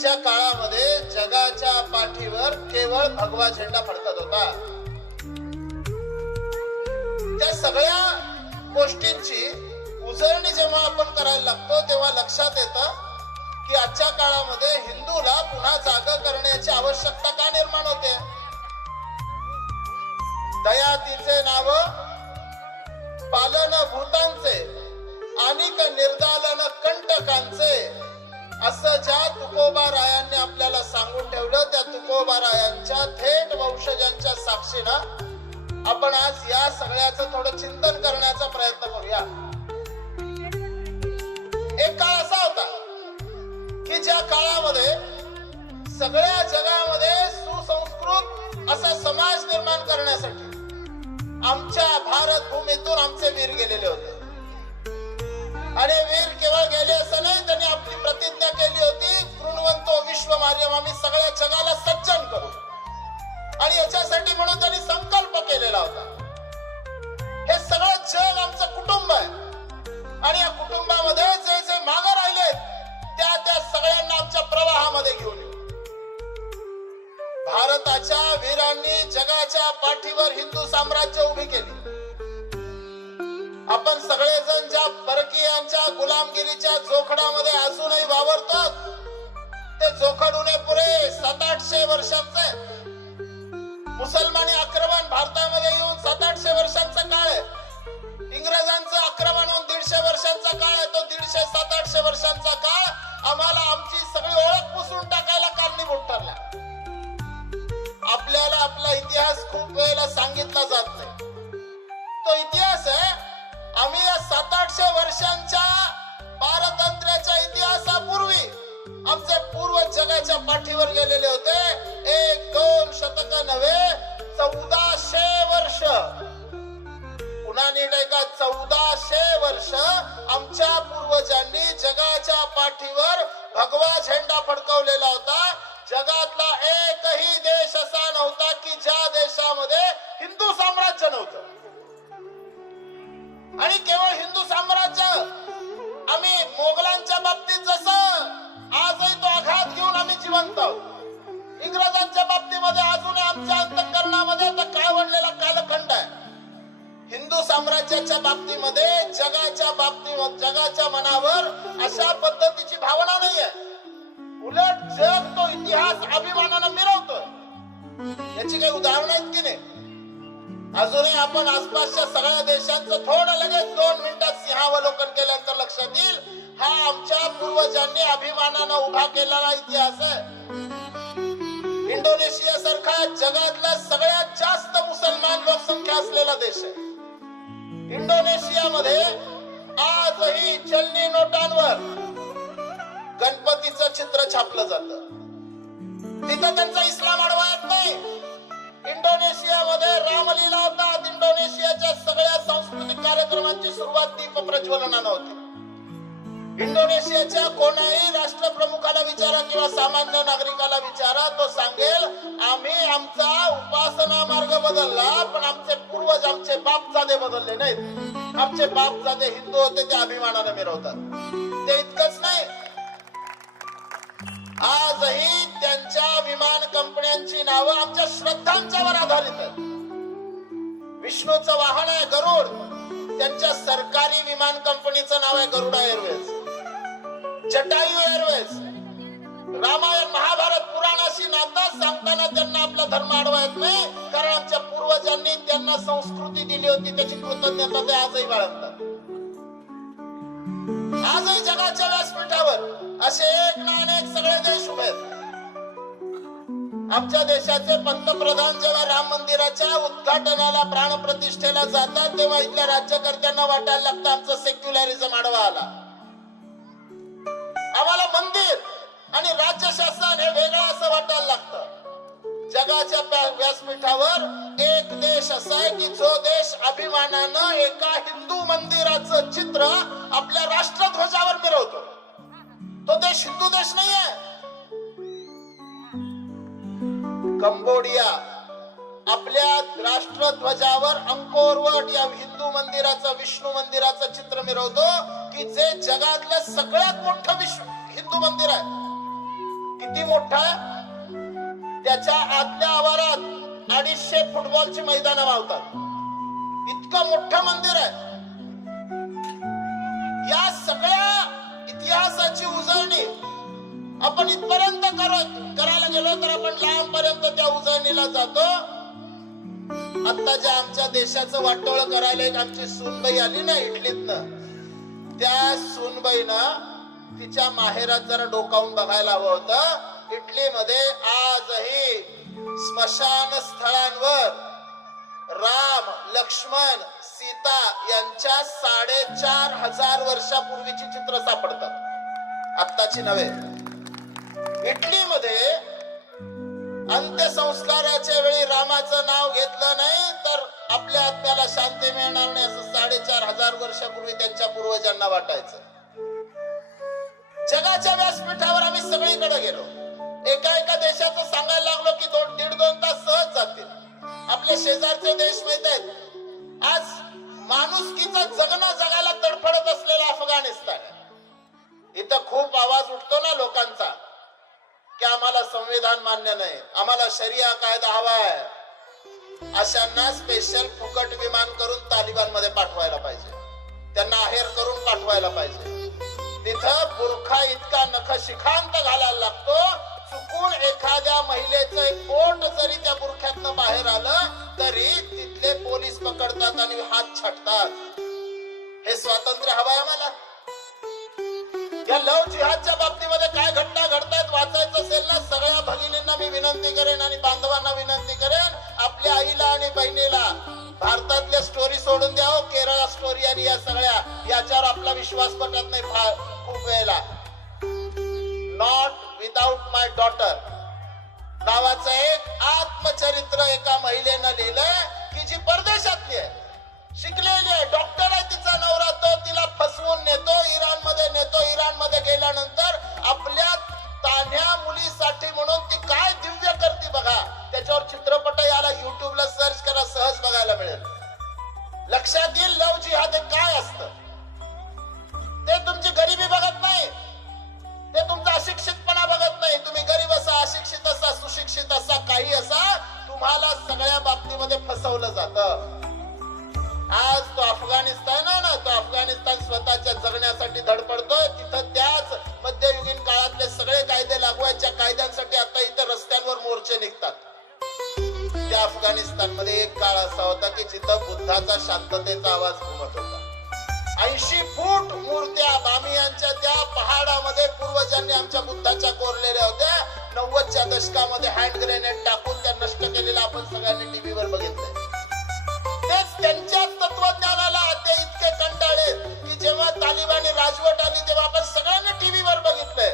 ज्या काळामध्ये जगाच्या पाठीवर केवळ भगवा झेंडा फडकत होता, त्या सगळ्या गोष्टींची उजळणी जेव्हा आपण करायला लागतो तेव्हा लक्षात येतं की आजच्या काळामध्ये हिंदूला पुन्हा जागा करण्याची आवश्यकता का निर्माण होते. दया तिचे नाव पालन भूतांचे अनिक निर्दालन कंटकांचे, असं ज्या तुकोबारायांनी आपल्याला सांगून ठेवलं, त्या तुकोबारायांच्या थेट वंशजांच्या साक्षीनं आपण आज या सगळ्याचं थोडं चिंतन करण्याचा प्रयत्न करूया. एक काळ असा होता की ज्या काळामध्ये सगळ्या जगामध्ये सुसंस्कृत असा समाज निर्माण करण्यासाठी आमच्या भारत भूमीतून आमचे वीर गेलेले होते. आणि वीर केवळ गेले असं नाही, त्यांनी आपली प्रतिज्ञा केली होती, कृण्वंतो विश्वमार्यम, आम्ही सगळ्या जगाला सज्जन करू. आणि याच्यासाठी म्हणून त्यांनी संकल्प केलेला होता. हे सगळं जग आमचं कुटुंब आहे आणि या कुटुंबामध्ये जे जे मागे राहिले त्या सगळ्यांना आमच्या प्रवाहामध्ये घेऊन येऊ. भारताच्या वीरांनी जगाच्या पाठीवर हिंदू साम्राज्य उभी केली. आपण सगळेजण ज्या परकीयांच्या गुलामगिरीच्या जोखडामध्ये अजूनही वावरतो, ते जोखड उणे पुरे 700-800 वर्षांचे. मुसलमानी आक्रमण भारतामध्ये येऊन 700-800 वर्षांचा काळ आहे. इंग्रजांचं आक्रमण होऊन 150 वर्षांचा काळ आहे. तो 150-700-800 वर्षांचा काळ आम्हाला आमची सगळी ओळख पुसून टाकायला कारणीभूत ठरला. आपल्याला आपला इतिहास खूप वेळेला सांगितला जात नाही. तो इतिहास आहे, आम्ही या 700-800 वर्षांच्या पारतंत्र्याच्या इतिहासापूर्वी आमचे पूर्वज जगाच्या पाठीवर गेलेले होते. 1-2 शतक नव्हे, 1400 वर्ष. पुन्हा नीट ऐका, 1400 वर्ष आमच्या पूर्वजांनी जगाच्या पाठीवर भगवा झेंडा फडकवलेला होता. जगातला एकही देश असा नव्हता की ज्या देशामध्ये हिंदू साम्राज्य नव्हतं. आणि केवळ हिंदू साम्राज्य, आम्ही मोगलांच्या बाबतीत जसं आजही तो आघात घेऊन आम्ही जिवंत आहोत, इंग्रजांच्या बाबतीमध्ये अजूनही आमच्या अंतःकरणामध्ये काळवडलेला कालखंड आहे. हिंदू साम्राज्याच्या बाबतीमध्ये जगाच्या मनावर अशा पद्धतीची भावना नाहीये. उलट जग तो इतिहास अभिमानानं मिरवतोय. याची काही उदाहरणं आहेत की नाही? अजूनही आपण आसपासच्या सगळ्या देशांचं थोडं लगेच 2 मिनिटात सिंहावलोकन केल्यानंतर लक्षात येईल, हा आमच्या पूर्वजांनी अभिमानानं उभा केलेला इतिहास आहे. इंडोनेशिया सारखा जगातला सगळ्यात जास्त मुसलमान लोकसंख्या असलेला देश आहे. इंडोनेशियामध्ये आजही चलनी नोटांवर गणपतीचं चित्र छापलं जातं. तिथं त्यांचा इस्लाम अडवा येत नाही. इंडोनेशियामध्ये रामलीला होतात. इंडोनेशियाच्या सगळ्या सांस्कृतिक कार्यक्रमांची सुरुवात दीप प्रज्वलनानं होती. इंडोनेशियाच्या कोणाही राष्ट्रप्रमुखाला विचारा किंवा सामान्य नागरिकाला विचारा, तो सांगेल आम्ही आमचा उपासना मार्ग बदलला, पण आमचे पूर्वज, आमचे बापजादे बदलले नाहीत. आमचे बापजादे हिंदू होते, ते अभिमानाने मिरवतात. ते इतकंच नाही, आजही त्यांच्या विमान कंपन्यांची नावं आमच्या श्रद्धांच्यावर आधारित आहेत. विष्णूचं वाहन आहे गरुड, त्यांच्या सरकारी विमान कंपनीचं नाव आहे गरुडा एअरवेज. जटायू एअरवेज. रामायण महाभारत पुराणाशी नाता सांगताना त्यांना आपला धर्म अडवा येत नाही, कारण आमच्या पूर्वजांनी त्यांना संस्कृती दिली होती, त्याची कृतज्ञता ते आजही बाळगतात. आजही जगाच्या व्यासपीठावर असे एक ना अनेक सगळे देश उभे आहेत. आमच्या देशाचे पंतप्रधान जेव्हा राम मंदिराच्या उद्घाटनाला, प्राणप्रतिष्ठेला जातात, तेव्हा इथल्या राज्यकर्त्यांना वाटायला लागतं आमचं सेक्युलरिझम आडवा आला. आम्हाला मंदिर आणि राज्य शासन हे वेगळं असं वाटायला लागतं. जगाच्या व्यासपीठावर एक देश असा आहे की जो देश अभिमानानं एका हिंदू मंदिराचं चित्र आपल्या राष्ट्रध्वजावर मिरवतो. तो देश हिंदू देश नाहीये. कंबोडिया आपल्या राष्ट्रध्वजावर अंकोरवट या हिंदू मंदिराचं, विष्णू मंदिराचं चित्र मिरवतो की जे जगातलं सगळ्यात मोठं हिंदू मंदिर आहे. किती मोठा आहे? त्याच्या आतल्या आवारात 250 फुटबॉलची मैदानं मावतात. इतकं मोठं मंदिर आहे. या सगळ्या इतिहासाची उजळणी आपण इथपर्यंत करायला गेलो तर आपण लांबपर्यंत त्या उजळणीला जातो. आता ज्या आमच्या देशाचं वाटोळ करायला एक आमची सूनबाई आली ना इटलीतनं, त्या सूनबाईनं तिच्या माहेरात जरा डोकावून बघायला हवं होतं. इटलीमध्ये आजही स्मशान स्थळांवर राम, लक्ष्मण, सीता यांच्या 4500 वर्षापूर्वीची चित्र सापडतात, आत्ताची नव्हे. इटलीमध्ये अंत्यसंस्काराच्या वेळी रामाचं नाव घेतलं नाही तर आपल्या आत्म्याला शांती मिळणार नाही असं 4500 वर्षापूर्वी त्यांच्या पूर्वजांना वाटायचं. जगाच्या व्यासपीठावर आम्ही सगळीकडे गेलो. एका देशाचं सांगायला लागलो की 1.5-2 तास सहज जातील. आपले शेजारचे देश माहित आहेत. आज माणुसकीचं जगणं जगायला तडफडत असलेला अफगाणिस्तान. इथं खूप आवाज उठतो ना लोकांचा की आम्हाला संविधान मान्य नाही, आम्हाला शरिया कायदा हवा आहे. अशांना स्पेशल फुकट विमान करून तालिबान मध्ये पाठवायला पाहिजे, त्यांना आहेर करून पाठवायला पाहिजे. तिथं बुरखा इतका नखशिखांत घालायला लागतो, चुकून एखाद्या महिलेचं एक बोट जरी त्या बुरख्यातनं बाहेर आलं तरी तिथले पोलीस पकडतात आणि हात छाटतात. हे स्वातंत्र्य हवंय आम्हाला? या लव जिहादच्या बाबतीमध्ये काय घटना घडतायत वाचायचं असेल ना, सगळ्या भगिनींना मी विनंती करेन आणि बांधवांना विनंती करेन, आपल्या आईला आणि बहिणीला भारतातल्या स्टोरी सोडून द्या. केरळ स्टोरी आणि या सगळ्या याच्यावर आपला विश्वास पटत नाही खूप वेळेला. नॉट विदाउट माय डॉटर नावाचं एक आत्मचरित्र एका महिलेनं लिहिलंय की जी परदेशातली आहे, शिकलेली आहे, डॉक्टर आहे. तिचा नवरा तो तिला फसवून नेतो, इराणमध्ये नेतो. इराणमध्ये गेल्यानंतर आपल्या तान्ह्या मुलीसाठी म्हणून ती काय दिव्य करते बघा. त्याच्यावर चित्रपट याला युट्यूबला सर्च करा, सहज बघायला मिळेल. लक्षात येईल लव जिहाद काय असतं. ते तुमची गरिबी बघत नाही, ते तुमचा अशिक्षितपणा बघत नाही. तुम्ही गरीब असा, अशिक्षित असा, सुशिक्षित असा, काही असा, तुम्हाला सगळ्या बाबतीमध्ये फसवलं जातं. आज तो अफगाणिस्तान आहे ना, तो अफगाणिस्तान स्वतःच्या जगण्यासाठी धडपडतोय. तिथं त्याच मध्ययुगीन काळातले सगळे कायदे लागू आहेत, ज्या कायद्यांसाठी आता इथं रस्त्यांवर मोर्चे निघतात. त्या अफगाणिस्तान मध्ये एक काळ असा होता की जिथं बुद्धाचा शांततेचा आवाज घुमत होता. 80 फूट मूर्त्या बामियांच्या त्या पहाडामध्ये पूर्वजांनी आमच्या बुद्धाच्या कोरलेल्या होत्या. 90च्या दशकामध्ये हँड ग्रेनेड टाकून त्या नष्ट केलेल्या आपण सगळ्यांनी टीव्हीवर बघितलंय. तेच त्यांच्या तत्वज्ञानाला ते इतके कंटाळले की जेव्हा तालिबानी राजवट आली तेव्हा आपण सगळ्यांनी टीव्हीवर बघितलंय.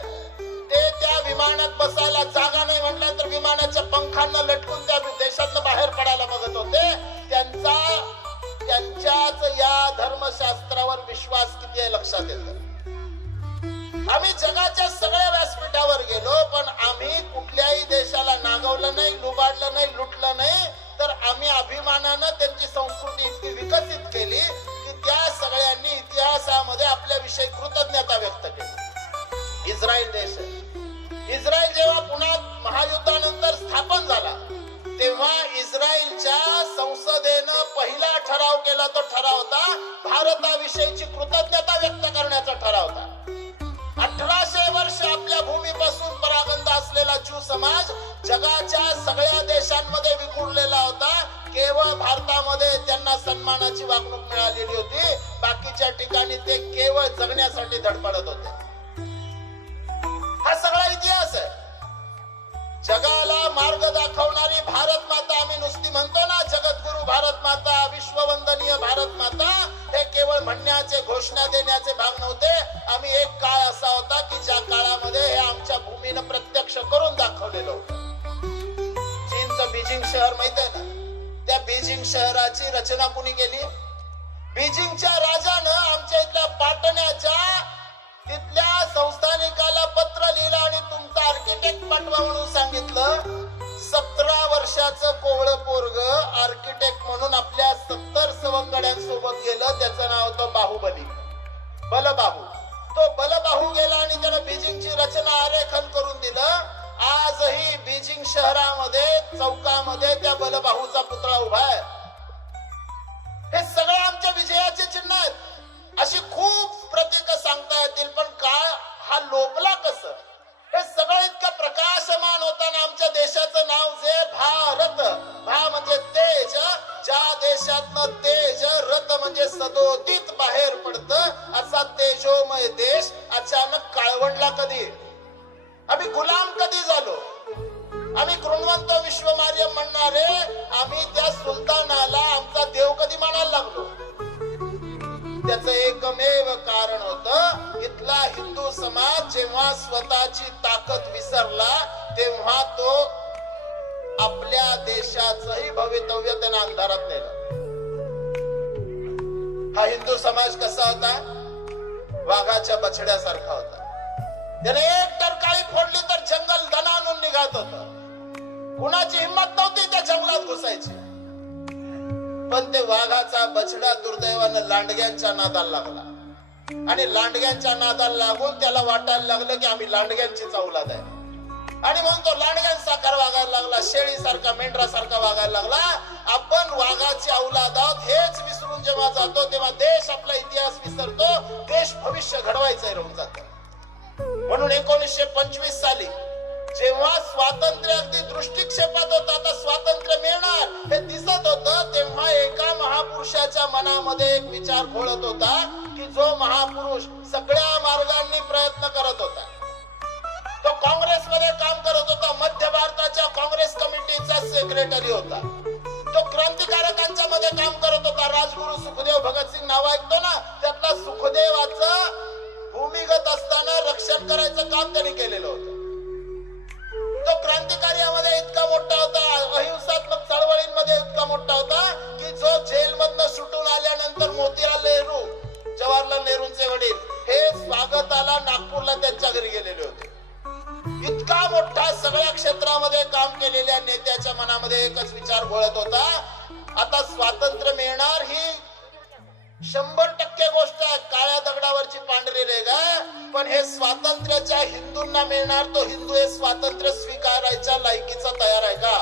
ते त्या विमानात बसायला जागा नाही म्हटलं तर विमानाच्या पंखांना लटकून त्या देशातनं बाहेर पडायला बघत होते. त्यांच्याच या धर्मशास्त्रावर विश्वास किती आहे लक्षात येतं. आम्ही जगाच्या सगळ्या व्यासपीठावर गेलो पण आम्ही कुठल्याही देशाला नागवलं नाही, लुबाडलं नाही, लुटलं नाही. तर आम्ही अभिमानानं त्यांची संस्कृती इतकी विकसित केली की त्या सगळ्यांनी इतिहासामध्ये आपल्याविषयी कृतज्ञता व्यक्त केली. इस्रायल देश आहे. इस्रायल जेव्हा पुन्हा महायुद्धानंतर स्थापन झाला तेव्हा इस्रायलच्या संसदेनं पहिला ठराव केला. तो ठराव होता भारताविषयीची कृतज्ञता व्यक्त करण्याचा ठराव होता. 1800 वर्ष आपल्या भूमीपासून परागंदा असलेला ज्यू समाज जगाच्या सगळ्या देशांमध्ये विखुरलेला होता. केवळ भारतामध्ये त्यांना सन्मानाची वागणूक मिळालेली होती. बाकीच्या ठिकाणी ते केवळ जगण्यासाठी धडपडत होते. हा सगळा इतिहास आहे. जगाला मार्ग दाखवणारी भारत माता आम्ही नुसती म्हणतो ना, जगद्गुरु भारत माता, विश्ववंदनीय भारत माता, हे केवळ म्हणण्याचे घोषणा देण्याचे भाग नव्हते. आम्ही एक काळ असा होता की ज्या काळामध्ये हे आमच्या भूमीनं प्रत्यक्ष करून दाखवलेलं होतं. चीनचं बीजिंग शहर माहित आहे ना, त्या बीजिंग शहराची रचना कुणी केली? बीजिंगच्या राजानं आमच्या इथल्या पाटण्याच्या तिथल्या संस्थानिकाला पत्र लिहिलं आणि तुमचा आर्किटेक्ट पाठवा म्हणून सांगितलं. 17 वर्षाचं कोवळं पोरग आर्किटेक्ट म्हणून आपल्या 70 सवंगड्यांसोबत गेलं. त्याचं नाव होतं बाहुबली, बलबाहू. तो बलबाहू गेला आणि त्याला बीजिंगची रचना आरेखन करून दिलं. अंतरात्म तेज रथ म्हणजे सदोदित बाहेर पडत असा तेजोमय देश अचानक काळवंडला कधी? आम्ही गुलाम कधी झालो? आम्ही कृण्वंत विश्वमार्य म्हणणारे आम्ही त्या सुलतानाला आमचा देव कधी मानायला लागलो? त्याचं एकमेव कारण होतं इथला हिंदू समाज जेव्हा स्वतःची ताकद विसरला तेव्हा तो आपल्या देशाचंही भवितव्य त्याने अंधारात नेलं. हा हिंदू समाज कसा होता? वाघाच्या बछड्यासारखा होता. त्याने एक टरकाळी फोडली तर जंगल दणाणून निघत होत. कुणाची हिंमत नव्हती त्या जंगलात घुसायची. पण ते वाघाचा बछडा दुर्दैवानं लांडग्यांच्या नादाला लागला आणि लांडग्यांच्या नादाला लागून त्याला वाटायला लागलं की आम्ही लांडग्यांचीच औलाद आहे आणि म्हणून तो लांडग्यांसारखा वागायला लागला, शेळीसारखा मेंढरासारखा वागायला लागला. आपण वाघाची औलाद आहोत हेच विसरून जेव्हा जातो तेव्हा देश आपला इतिहास विसरतो. देश भविष्य घडवायचंय राहून जात. म्हणून 1925 साली जेव्हा स्वातंत्र्य अगदी दृष्टिक्षेपात होतं, आता स्वातंत्र्य मिळणार हे दिसत होतं, तेव्हा एका महापुरुषाच्या मनामध्ये एक विचार घोळत होता की जो महापुरुष सगळ्या मार्गांनी प्रयत्न करत होता, तो काँग्रेसमध्ये काम करत होता, मध्य भारताच्या काँग्रेस कमिटीचा सेक्रेटरी होता, तो क्रांतिकारकांच्या मध्ये काम करत होता. राजगुरु सुखदेव भगतसिंग नाव ऐकतो ना, त्यातला सुखदेवाचं भूमिगत असताना रक्षण करायचं काम त्यांनी केलेलं होतं. तो क्रांतिकार्यामध्ये इतका मोठा होता, अहिंसात्मक चळवळींमध्ये इतका मोठा होता की जो जेलमधनं सुटून आल्यानंतर मोतीलाल नेहरू, जवाहरलाल नेहरूंचे वडील, हे स्वागताला नागपूरला त्यांच्या घरी गेलेले होते. इतका मोठा सगळ्या क्षेत्रामध्ये काम केलेल्या नेत्याच्या मनामध्ये एकच विचार घोळत होता, आता स्वातंत्र्य मिळणार ही 100% गोष्ट आहे, काळ्या दगडावरची पांढरी रेघ आहे, पण हे स्वातंत्र्य ज्या हिंदूंना मिळणार तो हिंदू हे स्वातंत्र्य स्वीकारायच्या लायकीचा तयार आहे का?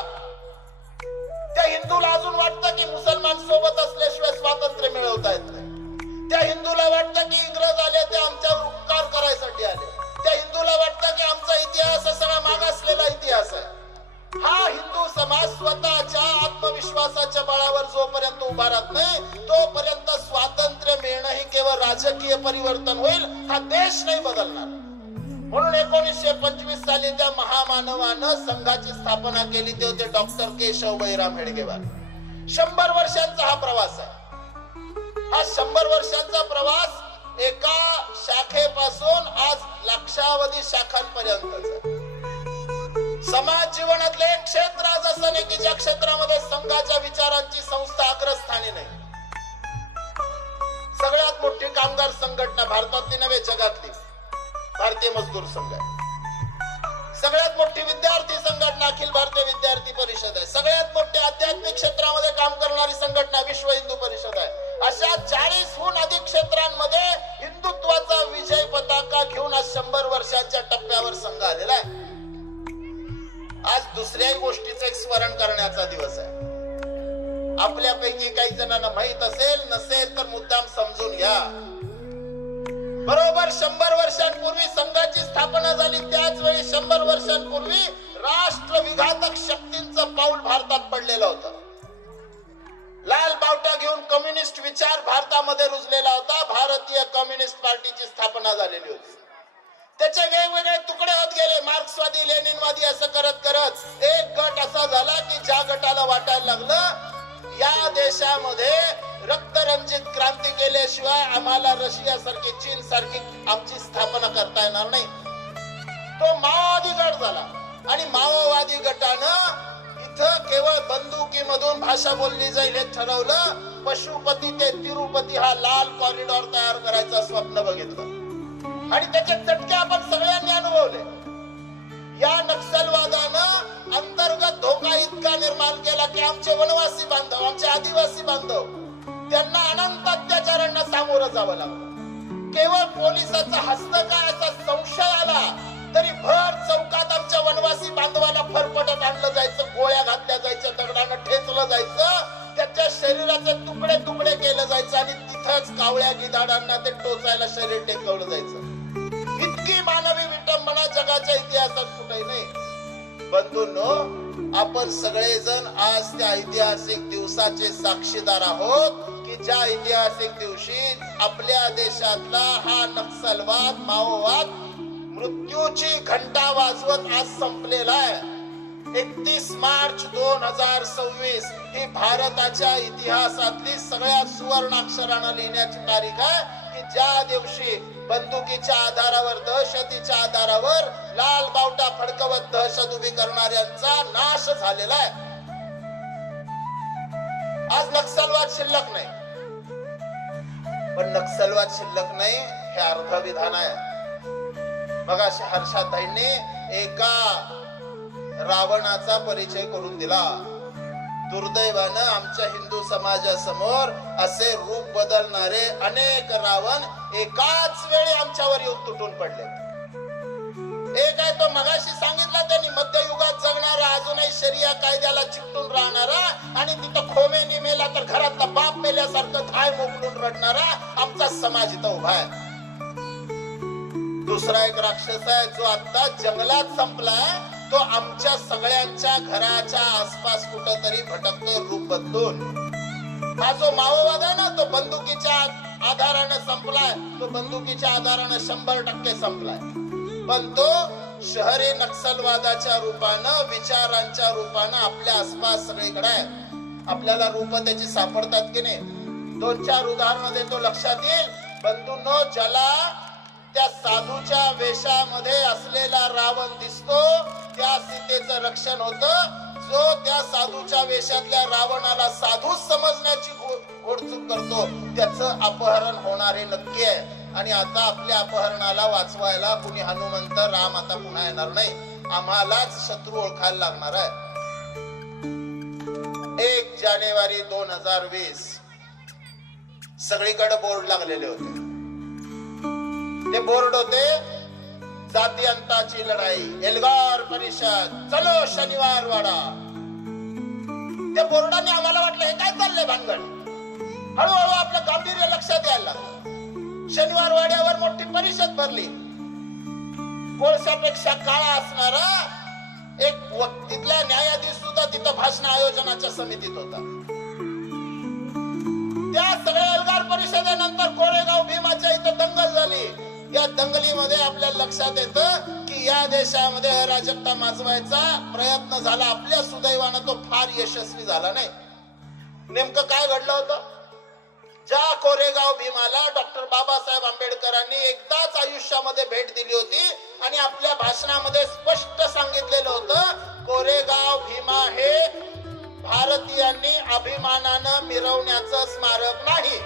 त्या हिंदूला अजून वाटतं की मुसलमान सोबत असल्याशिवाय स्वातंत्र्य मिळवता येत नाही. त्या हिंदूला वाटतं की इंग्रज आले ते आमच्यावर उपकार करायसाठी आले. त्या हिंदूला वाटतं की आमचा इतिहास हा सगळा मागासलेला इतिहास आहे. हा हिंदू समाज स्वतःच्या आत्मविश्वासाच्या बळावर जोपर्यंत उभा राहत नाही तोपर्यंत स्वातंत्र्य मिळणं ही केवळ राजकीय परिवर्तन होईल, हा देश नाही बदलणार. म्हणून 1925 साली त्या महामानवानं संघाची स्थापना केली, ते होते डॉक्टर केशव बैराम हेडगेवार. 100 वर्षांचा हा प्रवास आहे. हा 100 वर्षांचा प्रवास एका शाखेपासून आज लक्षावधी शाखांपर्यंतचा. समाज जीवनातले एक क्षेत्र असं नाही की ज्या क्षेत्रामध्ये संघाच्या विचारांची संस्था अग्रस्थानी नाही. सगळ्यात मोठी कामगार संघटना भारतातली नव्हे जगातली भारतीय मजदूर संघ आहे. सगळ्यात मोठी विद्यार्थी संघटना अखिल भारतीय विद्यार्थी परिषद आहे. सगळ्यात मोठी आध्यात्मिक क्षेत्रामध्ये काम करणारी संघटना विश्व हिंदू परिषद आहे. अशा 40हून अधिक क्षेत्रांमध्ये हिंदुत्वाचा विजय पताका घेऊन आज 100 वर्षांच्या टप्प्यावर संघ आलेला आहे. आज दुसऱ्याही गोष्टीचं एक स्मरण करण्याचा दिवस आहे. आपल्यापैकी काही जणांना माहित असेल नसेल तर मुद्दाम समजून घ्या. बरोबर 100 वर्षांपूर्वी संघाची स्थापना झाली, त्याच वेळी 100 वर्षांपूर्वी राष्ट्रविघातक शक्तींचं पाऊल भारतात पडलेलं होतं. लाल बावटा घेऊन कम्युनिस्ट विचार भारतामध्ये रुजलेला होता. भारतीय कम्युनिस्ट पार्टीची स्थापना झालेली होती. त्याचे वेगवेगळे तुकडे होत गेले, मार्क्सवादी लेनिनवादी असं करत करत एक गट असा झाला की ज्या गटाला वाटायला लागलं या देशामध्ये रक्तरंजित क्रांती केल्याशिवाय आम्हाला रशिया सारखी चीन सारखी आमची स्थापना करता येणार नाही. तो माओवादी गट झाला आणि माओवादी गटानं इथं केवळ बंदुकीमधून भाषा बोलली जाईल हे ठरवलं. पशुपती ते तिरुपती हा लाल कॉरिडॉर तयार करायचं स्वप्न बघितलं आणि त्याचे चटके आपण सगळ्यांनी अनुभवले. या नक्षलवादानं अंतर्गत धोका इतका निर्माण केला की आमचे वनवासी बांधव, आमचे आदिवासी बांधव, त्यांना अनंत अत्याचारांना सामोरं जावं लागलं. केवळ पोलिसाचा हस्त काय असा संशय आला तरी भर चौकात आमच्या वनवासी बांधवाला फरफटत आणलं जायचं, गोळ्या घातल्या जायच्या, दगडानं ठेचलं जायचं, त्याच्या शरीराचे तुकडे तुकडे केलं जायचं आणि तिथंच कावळ्या गिधाडांना ते टोचायला शरीर टेकवलं जायचं. इतकी मानवी विटंबना जगाच्या इतिहासात कुठेही नाही. बंधूंनो, आपण सगळेजण आज त्या ऐतिहासिक दिवसाचे साक्षीदार आहोत की ज्या ऐतिहासिक दिवशी आपल्या देशातला हा नक्षलवाद माओवाद मृत्यूची घंटा वाजवत आज संपलेला आहे. 31 मार्च 2026 ही भारताच्या इतिहासातली सगळ्यात सुवर्णाक्षरानं लिहिण्याची तारीख आहे की ज्या दिवशी बंदुकीच्या आधारावर दहशतीच्या आधारावर लाल बावटा फडकवत दहशत उभी करणाऱ्यांचा नाश झालेला आहे. आज नक्षलवाद शिल्लक नाही, पण नक्षलवाद शिल्लक नाही हे अर्ध विधान आहे. मगाशी हर्षाताईंनी एका रावणाचा परिचय करून दिला. दुर्दैवानं आमच्या हिंदू समाजासमोर असे रूप बदलणारे अनेक रावण एकाच वेळी आमच्यावर येऊन तुटून पडले. एक आहे तो मगाशी सांगितला त्यांनी, मध्ययुगात जगणारा, अजूनही शरिया कायद्याला चिकटून राहणारा आणि तिथं खोमेनी मेला तर घरातला बाप मेल्यासारखं धाय मोकलून रडणारा आमचा समाज इथं उभा आहे. दुसरा एक राक्षस आहे जो आता जंगलात संपलाय, तो आमच्या सगळ्यांच्या घराच्या आसपास कुठंतरी भटकतो रूप बदलून. हा जो माओवाद आहे ना, तो बंदुकीच्या आधारानं संपलाय, तो बंदुकीच्या आधारानं 100% संपलाय. पण तो शहरी नक्षलवादाच्या रूपानं, विचारांच्या रूपानं आपल्या आसपास सगळीकडे आहे. आपल्याला रूप त्याची सापडतात की नाही? 2-4 उदाहरणं देतो, लक्षात येईल. बंधूंनो, ज्याला त्या साधूच्या वेशामध्ये असलेला रावण दिसतो त्या सीतेचं रक्षण होतं. जो त्या साधूच्या वेशातल्या रावणाला साधू समजण्याची घोडचूक करतो त्याचं अपहरण होणार हे नक्की आहे. आणि आता आपल्या अपहरणाला वाचवायला कुणी हनुमंत राम आता पुन्हा येणार नाही, आम्हालाच शत्रू ओळखायला लागणार आहे. 1 जानेवारी 2020 सगळीकडे बोर्ड लागलेले होते. ते बोर्ड होते, जाती अंताची लढाई, एल्गार परिषद, चलो शनिवार वाडा. त्या बोर्डाने आम्हाला वाटलं हे काय चाललंय भानगड. हळूहळू आपलं गांभीर्य लक्षात यायला लागलं. शनिवार वाड्यावर मोठी परिषद भरली. कोळशापेक्षा काळा असणारा एक तिथला न्यायाधीश सुद्धा तिथं भाषण आयोजनाच्या समितीत होता. त्या सगळ्या एल्गार परिषदेनंतर कोरेगाव भीमाच्या इथं दंगल झाली. या दंगलीमध्ये आपल्याला लक्षात येतं की या देशामध्ये अराजकता माजवायचा प्रयत्न झाला. आपल्या सुदैवानं तो फार यशस्वी झाला नाही. नेमकं काय घडलं होतं? ज्या कोरेगाव भीमाला डॉक्टर बाबासाहेब आंबेडकरांनी एकदाच आयुष्यामध्ये भेट दिली होती आणि आपल्या भाषणामध्ये स्पष्ट सांगितलेलं होतं, कोरेगाव भीमा हे भारतीयांनी अभिमानानं मिरवण्याचं स्मारक नाही.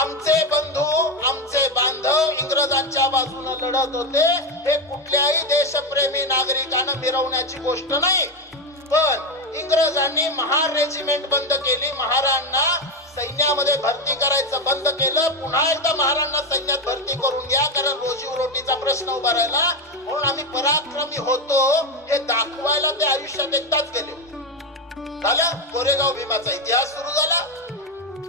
आमचे बंधू, आमचे बांधव इंग्रजांच्या बाजूने लढत होते, हे कुठल्याही देशप्रेमी नागरिकांना मिरवण्याची गोष्ट नाही. पण इंग्रजांनी महार रेजिमेंट बंद केली, महारांना सैन्यामध्ये भरती करायचं बंद केलं. पुन्हा एकदा महारांना सैन्यात भरती करून घ्या, कारण रोजी रोटीचा प्रश्न उभा राहिला. म्हणून आम्ही पराक्रमी होतो हे दाखवायला ते आयुष्यात एकदाच केले. झालं, कोरेगाव भीमाचा इतिहास सुरू झाला.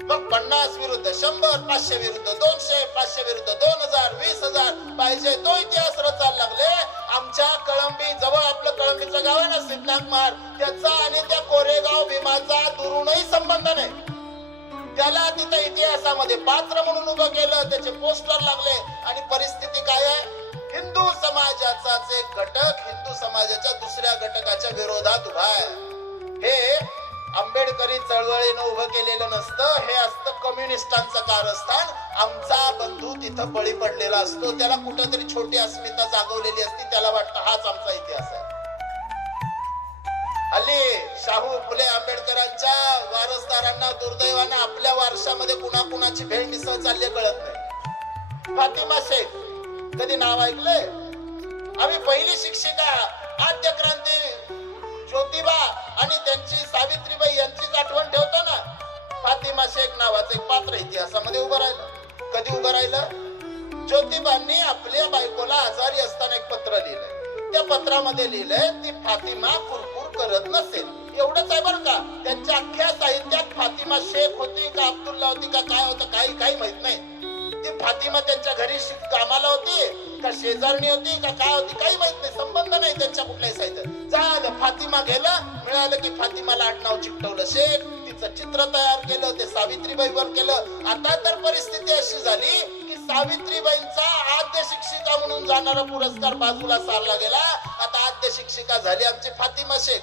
मग 50 विरुद्ध 100, 500 विरुद्ध 200, 500 विरुद्ध 2000, 20,000 पाहिजे तो इतिहास रचायला लागले. आमच्या कळंबी जवळ, आपलं कळंबीचं गाव आहे ना सिद्धनाथमार, त्याचा आणि त्या कोरेगाव भीमाचा दुरूनही संबंध नाही. त्याला तिथं इतिहासामध्ये पात्र म्हणून उभं केलं, त्याचे पोस्टर लागले. आणि परिस्थिती काय आहे? हिंदू समाजाचाच एक घटक हिंदू समाजाच्या दुसऱ्या घटकाच्या विरोधात उभा आहे. हे आंबेडकरी चळवळीनं उभं केलेलं नसतं, हे असतं कम्युनिस्टांचं कारस्थान. आमचा बंधू तिथं बळी पडलेला असतो, त्याला कुठंतरी छोटी अस्मिता जागवलेली असती, त्याला वाटतं हाच आमचा इतिहास आहे. हल्ली शाहू फुले आंबेडकरांच्या वारसदारांना दुर्दैवानं आपल्या वारशामध्ये कुणाकुणाची भेळ मिसळ चालली कळत नाही. फातिमा शेख कधी नाव ऐकलंय? आम्ही पहिली शिक्षिका आद्य क्रांती ज्योतिबा आणि त्यांची सावित्रीबाई यांचीच आठवण ठेवतो ना. फातिमा शेख नावाचं एक पात्र इतिहासामध्ये उभं राहिलं. कधी उभं राहिलं? ज्योतिबांनी आपल्या बायकोला आजारी असताना एक पत्र लिहिलंय. त्या पत्रामध्ये लिहिलंय ती फातिमा कुरकुर करत नसेल, एवढंच आहे बरं का. त्यांच्या अख्ख्या साहित्यात फातिमा शेख होती का अब्दुल्ला होती का काय होतं काही माहित नाही. ती फातिमा त्यांच्या घरी कामाला होती का शेजारणी होती का काय होती काही माहित नाही, संबंध नाही त्यांच्या कुठल्याही साहित्य. झालं फातिमा गेलं, मिळालं की फातिमाला आडनाव चिकटवलं शेख, तिचं चित्र तयार केलं, ते सावित्रीबाईवर केलं. आता तर परिस्थिती अशी झाली की सावित्रीबाईंचा आद्य शिक्षिका म्हणून जाणारा पुरस्कार बाजूला सारला गेला. आता आद्य शिक्षिका झाली आमची फातिमा शेख.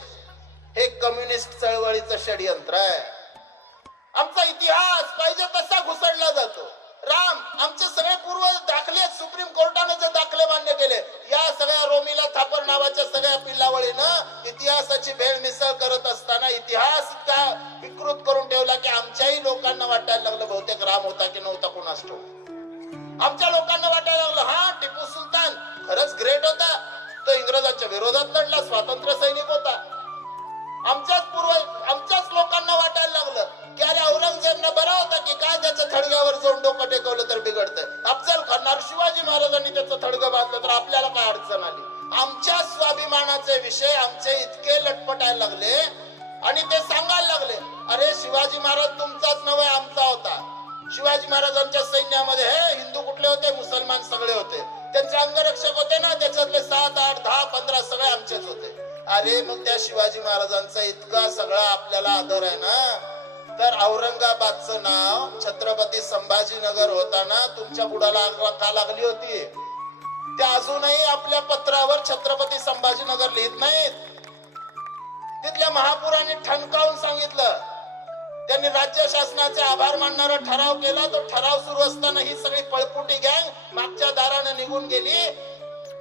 हे कम्युनिस्ट चळवळीचं षडयंत्र आहे. आमचा इतिहास पाहिजे तसा घुसडला जातो. राम आमचे सगळे पूर्व दाखले सुप्रीम कोर्टाने जे दाखले मान्य केले, या सगळ्या रोमिला थापर नावाच्या सगळ्या पिल्लावळीनं इतिहासाची भेळ मिसळ करत असताना इतिहास इतका विकृत करून ठेवला की आमच्याही लोकांना वाटायला लागलं बहुतेक राम होता की नव्हता कोणास ठाऊक. आमच्या लोकांना वाटायला लागलं हा टिपू सुलतान खरंच ग्रेट होता, तो इंग्रजांच्या विरोधात लढला, स्वातंत्र्य सैनिक होता. आमच्याच लोकांना वाटायला लागलं की अरे औरंगजेबना बरा होता की काय, त्याच्या थडग्यावर जाऊन डोकं टेकवलं तर बिघडतंय. अफजल खानावर शिवाजी महाराजांनी त्याचं थडगं बांधलं तर आपल्याला काय अडचण आली. आमच्या स्वाभिमानाचे विषय आमचे इतके लटपटायला लागले आणि ते सांगायला लागले अरे शिवाजी महाराज तुमचाच नव्हे आमचा होता. शिवाजी महाराजांच्या सैन्यामध्ये हे हिंदू कुठले होते, मुसलमान सगळे होते. त्यांचे अंगरक्षक होते ना, त्याच्यातले 7, 8, 10, 15 सगळे आमचेच होते. अरे मग त्या शिवाजी महाराजांचा इतका सगळा आपल्याला आदर आहे ना, तर औरंगाबादचं नाव छत्रपती संभाजीनगर होताना तुमच्या बुडाला का लागली होती? त्या अजूनही आपल्या पत्रावर छत्रपती संभाजीनगर लिहित नाहीत. तिथल्या महापुराने ठणकावून सांगितलं, त्यांनी राज्य शासनाचे आभार मानणारा ठराव केला. तो ठराव सुरू असताना ही सगळी पळपुटी गँग मागच्या दाराने निघून गेली.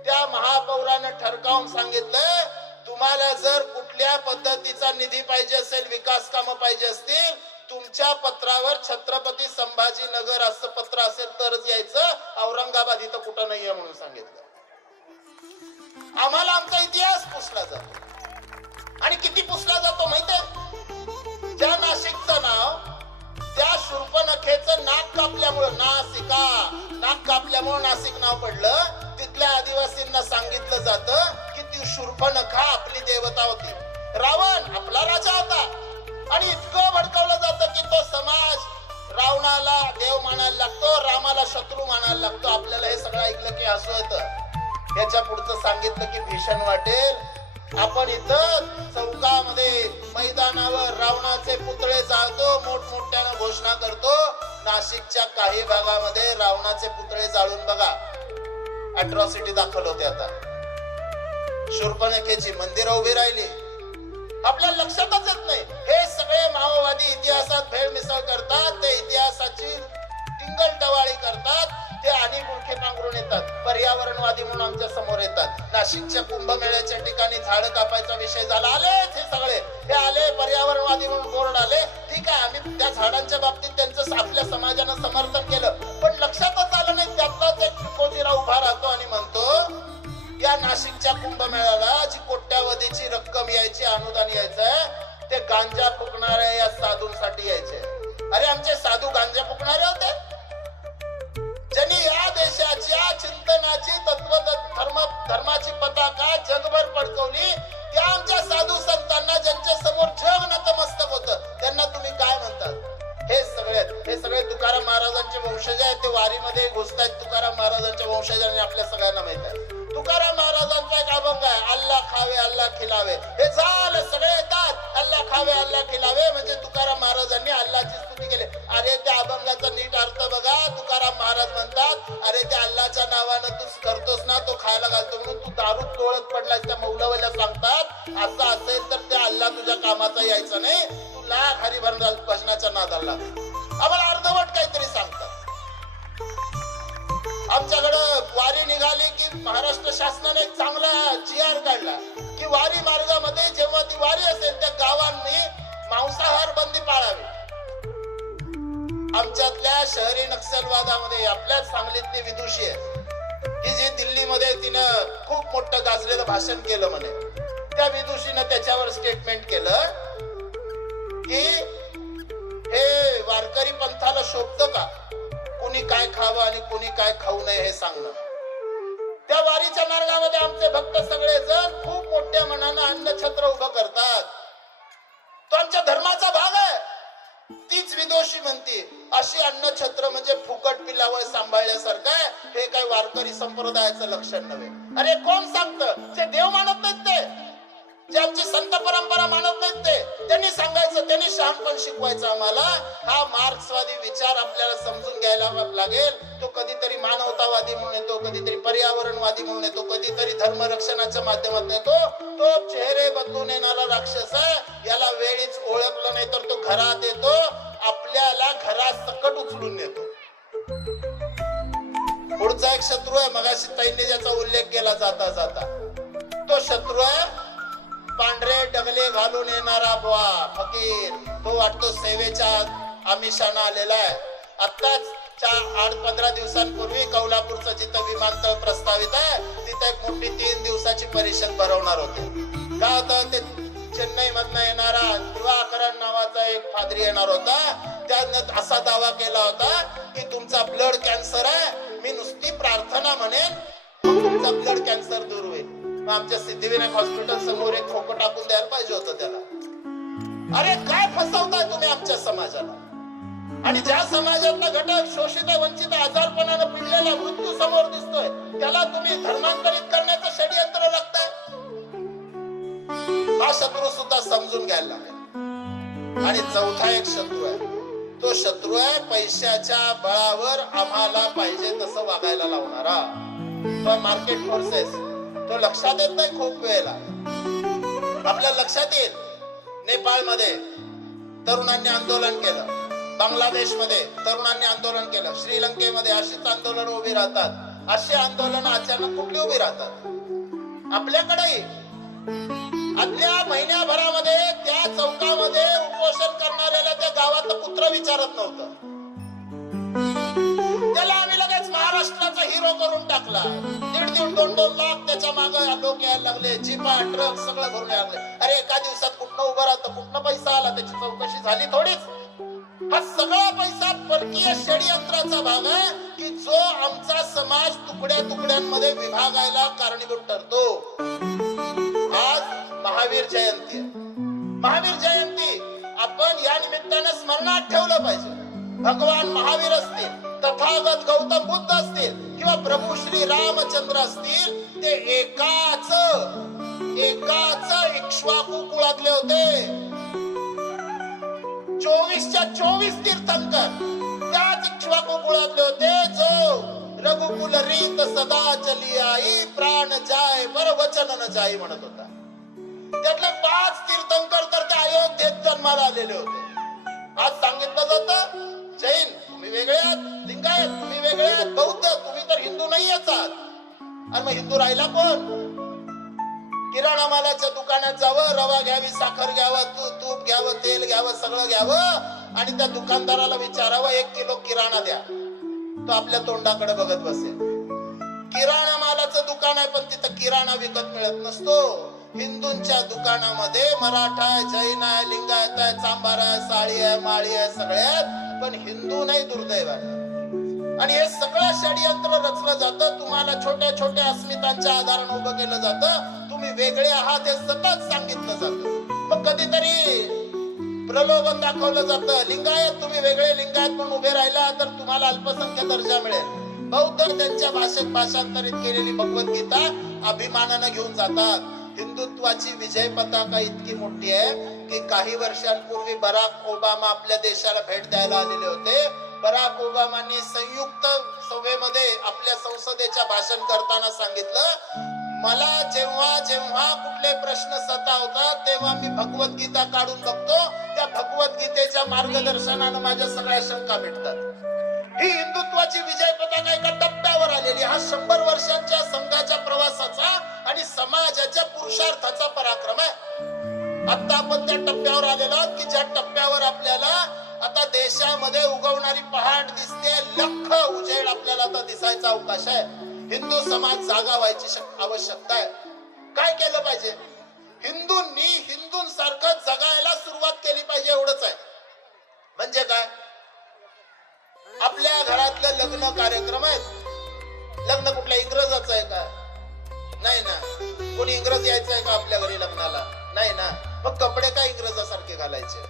त्या महापौरानं ठणकावून सांगितलं तुम्हाला जर कुठल्या पद्धतीचा निधी पाहिजे असेल, विकास कामं पाहिजे असतील, तुमच्या पत्रावर छत्रपती संभाजीनगर असं पत्र असेल तरच यायचं, औरंगाबाद इथं कुठं नाहीये म्हणून सांगितलं. आम्हाला आमचा इतिहास पुसला जातो आणि किती पुसला जातो माहितीये? ज्या नाशिकचं नाव त्या शूर्पणखेचं नाक कापल्यामुळं नाक कापल्यामुळं नाशिक नाव पडलं. तिथल्या आदिवासींना सांगितलं जातं की ती शूर्पणखा आपली देवता होती, रावण आपला राजा होता. आणि इतकं भडकवलं जातं की तो समाज रावणाला देव मानायला लागतो, रामाला शत्रू मानायला लागतो. आपल्याला हे सगळं ऐकलं की हसू येतं. याच्या पुढचं सांगितलं की भीषण वाटेल. आपण इथं चौकामध्ये मैदानावर रावणाचे पुतळे जाळतो, मोठमोठ्यानं घोषणा करतो. नाशिकच्या काही भागामध्ये रावणाचे पुतळे जाळून बघा, अट्रॉसिटी दाखल होते. आता शूर्पणखेची मंदिरं उभी राहिली. आपल्या लक्षातच येत नाही. हे सगळे माओवादी इतिहासात भेळ मिसळ करतात, ते इतिहासाची टिंगलटवाळी करतात, ते आणि गुडखे पांघरून येतात, पर्यावरणवादी म्हणून आमच्या समोर येतात. नाशिकच्या कुंभमेळ्याच्या ठिकाणी झाड कापायचा विषय झाला, आलेच हे सगळे, हे आले पर्यावरणवादी म्हणून बोर्ड आले. ठीक आहे, आम्ही त्या झाडांच्या बाबतीत त्यांचं आपल्या समाजानं समर्थन केलं, पण लक्षातच आलं नाही त्यातलाच एक कोजीराव उभा राहतो आणि म्हणतो या नाशिकच्या कुंभमेळ्याला जी कोट्यावधीची रक्कम यायची, अनुदान यायचंय, ते गांजा फुकणाऱ्या या साधूंसाठी यायचे. अरे आमचे साधू गांजा फुकणारे होते? ज्यांनी या देशाच्या चिंतनाची धर्माची पताका जगभर फडकवली, त्या आमच्या साधू संतांना ज्यांच्या समोर जग नतमस्तक होतं, त्यांना तुम्ही काय म्हणतात? हे सगळे तुकाराम महाराजांचे वंशज आहेत. ते वारीमध्ये घुसतायत तुकाराम महाराजांच्या वंशजांनी, आपल्या सगळ्यांना माहित आहे. तुकाराम महाराजांचा एक अभंग आहे, अल्ला खावे अल्ला खिलावे. हे झालं सगळे येतात, अल्ला खावे अल्ला खिलावे म्हणजे तुकाराम महाराजांनी अल्लाची स्तुती केली. अरे त्या अभंगाचा नीट अर्थ बघा. तुकाराम महाराज म्हणतात अरे त्या अल्लाच्या नावानं तू करतोस ना, तो खायला घालतो म्हणून तू दारू तोळत पडलास. त्या मौलवाल्या सांगतात असं असेल तर त्या अल्ला तुझ्या कामाचा यायचा नाही, तू लाख हरिभर भजनाच्या नादाला. आम्हाला अर्धवट काहीतरी सांगतात. आमच्याकडं वारी निघाली की महाराष्ट्र शासनाने एक चांगला GR काढला की वारी मार्गामध्ये जेव्हा ती वारी असेल त्या गावांनी मांसाहार बंदी पाळावी. आमच्यातल्या शहरी नक्षलवादामध्ये आपल्याच सांगलीतली विदुषी आहे की जी दिल्लीमध्ये तिनं खूप मोठं गाजलेलं भाषण केलं म्हणे. त्या विदुषीनं त्याच्यावर स्टेटमेंट केलं की हे वारकरी पंथाला शोभतं का कुणी काय खावं आणि कुणी काय खाऊ नये हे सांगणं. त्या वारीच्या मार्गामध्ये आमचे भक्त सगळेजण खूप मोठ्या मनानं अन्नछत्र उभं करतात. तो आमच्या धर्माचा भाग आहे. तीच तीच विदोषी म्हणते अशी अन्नछत्र म्हणजे फुकट पिलावळ सांभाळल्यासारखं आहे. हे काही वारकरी संप्रदायाचं लक्षण नव्हे. अरे कोण सांगतं? जे देव मानत नाहीत ते, जे आमची संत परंपरा मानत नाहीत ते, त्यांनी सांगायचं, त्यांनी शहाणपण शिकवायचं आम्हाला. हा मार्क्सवादी विचार आपल्याला समजून घ्यायला लागेल. तो कधीतरी मानवतावादी म्हणून येतो, कधीतरी पर्यावरणवादी म्हणून येतो, कधीतरी धर्मरक्षणाच्या माध्यमातून येतो. तो चेहरे बदलून येणारा राक्षस आहे. याला वेळीच ओळखलं नाही तर तो घरात येतो, आपल्याला घरात सकट उचलून नेतो. पुढचा एक शत्रू आहे, मगाशी ताईंनी ज्याचा उल्लेख केला जाता जाता, तो शत्रू आहे पांढरे डगले घालून येणारा बुवा फकीर. तो वाटतो सेवेच्या आमिषानं आलेला आहे. आत्ताच 8-15 दिवसांपूर्वी कौलापूरचं जिथं विमानतळ प्रस्तावित आहे तिथे एक मोठी 3 दिवसाची परिषद भरवणार होते. काय होतं, ते चेन्नई मधनं येणारा दिवाकरण नावाचा एक फादरी येणार होता. त्यानं असा दावा केला होता की तुमचा ब्लड कॅन्सर आहे, मी नुसती प्रार्थना म्हणेन तुमचा ब्लड कॅन्सर दूर होईल. आमच्या सिद्धिविनायक हॉस्पिटल समोर एक खोकं टाकून द्यायला पाहिजे होतं त्याला. अरे काय फसवताय तुम्ही आमच्या समाजाला? आणि ज्या समाजातला घटक शोषित वंचित आजारपणानं पिळलेला मृत्यू समोर दिसतोय त्याला तुम्ही धर्मांतरित करण्याचं षडयंत्र लागतंय. हा शत्रू सुद्धा समजून घ्यायला लागेल. आणि चौथा एक शत्रू आहे, तो शत्रू आहे पैशाच्या बळावर आम्हाला पाहिजे तसं वागायला लावणारा. तो मार्केट फोर्सेस. तो लक्षात येत नाही खूप वेळेला. आपल्या लक्षात येईल नेपाळमध्ये तरुणांनी आंदोलन केलं, बांगलादेशमध्ये तरुणांनी आंदोलन केलं, श्रीलंकेमध्ये अशीच आंदोलन उभी राहतात. अशी आंदोलन अचानक कुठली उभी राहतात? आपल्याकडेही आदल्या महिन्याभरामध्ये त्या चौकामध्ये उपोषण करणाऱ्याला त्या गावातलं कुत्र विचारत नव्हतं. त्याला आम्ही लगेच महाराष्ट्राचा हिरो करून टाकला. 1.5-2 लाख त्याच्या मागे लोक यायला लागले, जीपा ट्रक सगळं भरून यायला लागले. अरे एका दिवसात कुठनं उभं राहतं, कुठनं पैसा आला, त्याची चौकशी झाली थोडीच. हा सगळा पैसा परकीय षडयंत्राचा भाग आहे की जो आमचा समाज तुकड्या तुकड्यांमध्ये विभागायला कारणीभूत ठरतो. आज महावीर जयंती आहे. महावीर जयंती आपण या निमित्ताने स्मरणात ठेवलं पाहिजे. भगवान महावीर असतील, तथागत गौतम बुद्ध असतील किंवा प्रभू श्री रामचंद्र असतील, ते एकाच इक्ष्वाकू कुळातले होते. 24च्या 24 तीर्थंकर त्याच इक्ष्वाकू कुळातले होते जो रघुकुल रीत सदा चली आई, प्राण जाय पर वचन न जाई म्हणत होता. त्यातले 5 तीर्थंकर तर त्या अयोध्येत जन्माला आलेले होते. आज सांगितलं जातं जैन तुम्ही वेगळे आहात, लिंगायत तुम्ही वेगळे आहात, बौद्ध तुम्ही तर हिंदू नाहीच आहात. आणि मग हिंदू राहिला कोण? किराणा मालाच्या दुकानात जावं, रवा घ्यावी, साखर घ्यावं, तूप घ्यावं, तेल घ्यावं, सगळं घ्यावं आणि त्या दुकानदाराला विचारावं 1 किलो किराणा द्या. तो आपल्या तोंडाकडे बघत बसेल. किराणा मालाचं दुकान आहे पण तिथं किराणा विकत मिळत नसतो. हिंदूंच्या दुकानामध्ये मराठा आहे, जैन आहे, लिंगायत आहे, चांभार आहे, साळी आहे, माळी आहे, सगळ्यात. पण हिंदू नाही, दुर्दैव आहे. आणि हे सगळं षडयंत्र रचलं जातं. तुम्हाला छोट्या छोट्या अस्मितांच्या आधारानं उभं केलं जातं. तुम्ही वेगळे आहात हे सतत सांगितलं जातं. मग कधीतरी प्रलोभन दाखवलं जातं, लिंगायत तुम्ही वेगळे लिंगायत म्हणून उभे राहिला तर तुम्हाला अल्पसंख्य दर्जा मिळेल. बौद्ध त्यांच्या भाषेत भाषांतरित केलेली भगवद्गीता अभिमानानं घेऊन जातात. हिंदुत्वाची विजय पताका इतकी मोठी आहे की काही वर्षांपूर्वी बराक ओबामा आपल्या देशाला भेट द्यायला आलेले होते. बराक ओबामांनी संयुक्त सभेमध्ये आपल्या संसदेच्या भाषण करताना सांगितलं, मला जेव्हा जेव्हा कुठले प्रश्न सतावतात तेव्हा मी भगवद्गीता काढून बघतो. त्या भगवद्गीतेच्या मार्गदर्शनानं माझ्या सगळ्या शंका मिटतात. ही हिंदुत्वाची विजय पताका एका टप्प्यावर आलेली. हा 100 वर्षांच्या संघाच्या प्रवासाचा आणि समाजाच्या पुरुषार्थाचा पराक्रम आहे. आता आपण त्या टप्प्यावर आलेलो आहोत की ज्या टप्प्यावर आपल्याला आता देशामध्ये उगवणारी पहाट दिसते. लख उजेड आपल्याला आता दिसायचा अवकाश आहे. हिंदू समाज जागा व्हायची आवश्यकता आहे. काय केलं पाहिजे? हिंदूंनी हिंदूंसारखं जगायला सुरुवात केली पाहिजे, एवढंच आहे. म्हणजे काय? आपल्या घरातले लग्न कार्यक्रम आहेत. लग्न कुठल्या इंग्रजाचं आहे का? नाही ना. कोणी इंग्रज यायचं आहे का आपल्या घरी लग्नाला? नाही ना. मग कपडे काय इंग्रजासारखे घालायचे?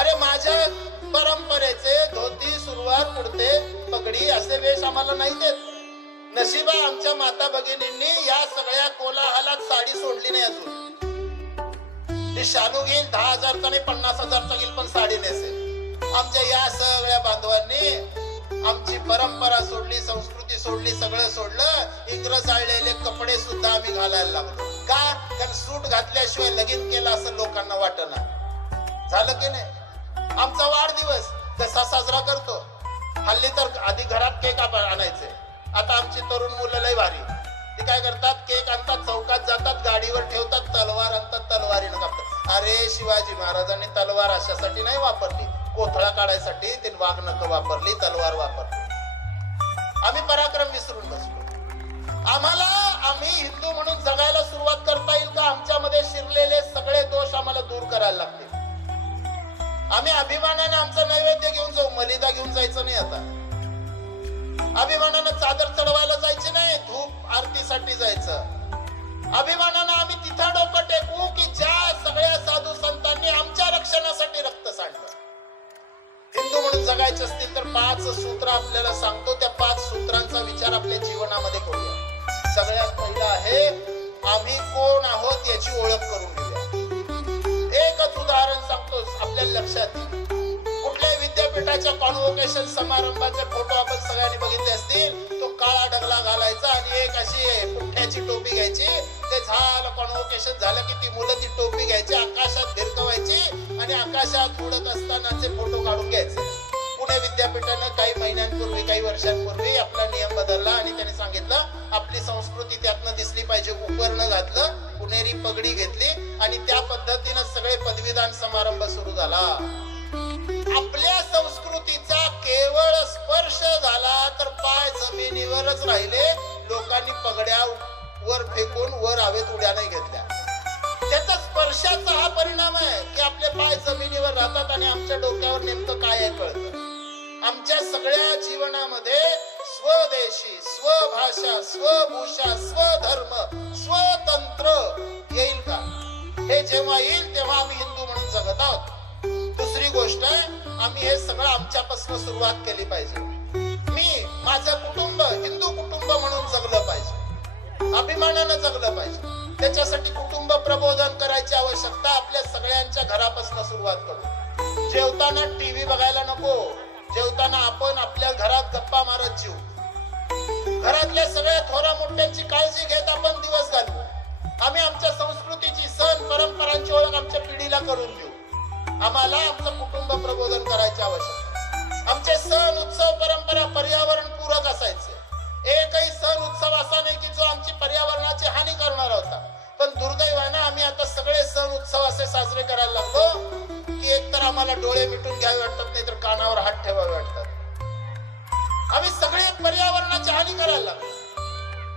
अरे माझ्या परंपरेचे धोती सुरुवार कुर्ते पगडी असे वेश आम्हाला नाही देत. नशिबा आमच्या माता भगिनींनी या सगळ्या कोलाहलात साडी सोडली नाही अजून. ती शालू घेईल 10,000चा नाही 50,000चा घेईल पण साडी नेसेल. आमच्या या सगळ्या बांधवांनी आमची परंपरा सोडली, संस्कृती सोडली, सगळं सोडलं. इंग्रज आळलेले कपडे सुद्धा आम्ही घालायला लागलो. का? कारण सूट घातल्याशिवाय लगीन केलं असं लोकांना वाटणार. झालं की नाही? आमचा वाढदिवस कसा साजरा करतो? हल्ली तर आधी घरात केक आणायचे. आता आमची तरुण मुलं लय भारी. ती काय करतात? केक आणतात, चौकात जातात, गाडीवर ठेवतात, तलवार आणतात, तलवारीनं कापतात. अरे शिवाजी महाराजांनी तलवार अशासाठी नाही वापरली, कोथळा काढायसाठी ते वाघनख वापरली, तलवार वापरली. आम्ही पराक्रम विसरून बसलो. आम्ही हिंदू म्हणून जगायला सुरुवात करता येईल का? आमच्यामध्ये शिरलेले सगळे दोष आम्हाला दूर करायला लागतील. आम्ही अभिमानाने आमचं नैवेद्य घेऊन जाऊ, मलिदा घेऊन जायचं नाही. आता अभिमानानं चादर चढवायला जायचे नाही, धूप आरतीसाठी जायचं. अभिमानानं आम्ही तिथं डोकं टेकू की ज्या सगळ्या साधू संतांनी आमच्या रक्षणासाठी रक्त सांडलं. हिंदू म्हणून जगायचे असतील तर 5 सूत्र आपल्याला सांगतो. त्या 5 सूत्रांचा विचार आपल्या जीवनामध्ये करूया. सगळ्यात पहिलं आहे, आम्ही कोण आहोत याची ओळख करून घेऊया. एकच उदाहरण सांगतो आपल्याला लक्षात येईल. कुठल्याही विद्यापीठाच्या कॉन्व्होकेशन समारंभाचे फोटो आपण सगळ्यांनी बघितले असतील. तो काळा डगला घालायचा आणि एक अशी पुठ्ठ्याची टोपी घ्यायची. ते झालं कॉन्व्होकेशन झालं की ती मुलं ती टोपी घ्यायची, आकाशात भिरकवायची आणि आकाशात उडत असतानाचे फोटो काढून घ्यायचे. पुणे विद्यापीठानं काही महिन्यांपूर्वी, काही वर्षांपूर्वी आपला नियम बदलला आणि त्यांनी सांगितलं आपली संस्कृती त्यातनं दिसली पाहिजे. उपरणं घातलं, पुणेरी पगडी घेतली आणि त्या पद्धतीनं सगळे पदवीदान समारंभ सुरू झाला. आपल्या संस्कृतीचा केवळ स्पर्श झाला तर पाय जमिनीवरच राहिले. लोकांनी पगड्या वर फेकून वर हवेत उड्या नाही घेतल्या. त्याचा स्पर्शाचा हा परिणाम आहे की आपले पाय जमिनीवर राहतात आणि आमच्या डोक्यावर नेमकं काय आहे कळतं. आमच्या सगळ्या जीवनामध्ये स्वदेशी, स्वभाषा, स्वभूषा, स्वधर्म, स्वतंत्र येईल का? हे जेव्हा येईल तेव्हा आम्ही हिंदू म्हणून जगत आहोत. दुसरी गोष्ट आहे, आम्ही हे सगळं आमच्यापासून सुरुवात केली पाहिजे. मी माझं कुटुंब हिंदू कुटुंब म्हणून जगलं पाहिजे, अभिमानानं जगलं पाहिजे. त्याच्यासाठी कुटुंब प्रबोधन करायची आवश्यकता आपल्या सगळ्यांच्या घरापासून सुरुवात करू. जेवताना टीव्ही बघायला नको. जेवताना आपण आपल्या घरात गप्पा मारत जेवू. घरातल्या सगळ्या थोरा मोठ्यांची काळजी घेत आपण दिवस घालवू. आम्ही आमच्या संस्कृतीची, सण परंपरांची ओळख आमच्या पिढीला करून देऊ. आम्हाला आमचं कुटुंब प्रबोधन करायची आवश्यकता. आमचे सण, उत्सव, परंपरा पर्यावरण पूरक असायचे. एकही सण उत्सव असा नाही की जो आमची पर्यावरणाची हानी करणारा होता. पण दुर्दैवानं आम्ही आता सगळे सण उत्सव असे साजरे करायला लागलो की एकतर आम्हाला डोळे मिटून घ्यावे वाटतात, नाही तर कानावर हात ठेवावे वाटतात. आम्ही सगळे पर्यावरणाची हानी करायला लागलो.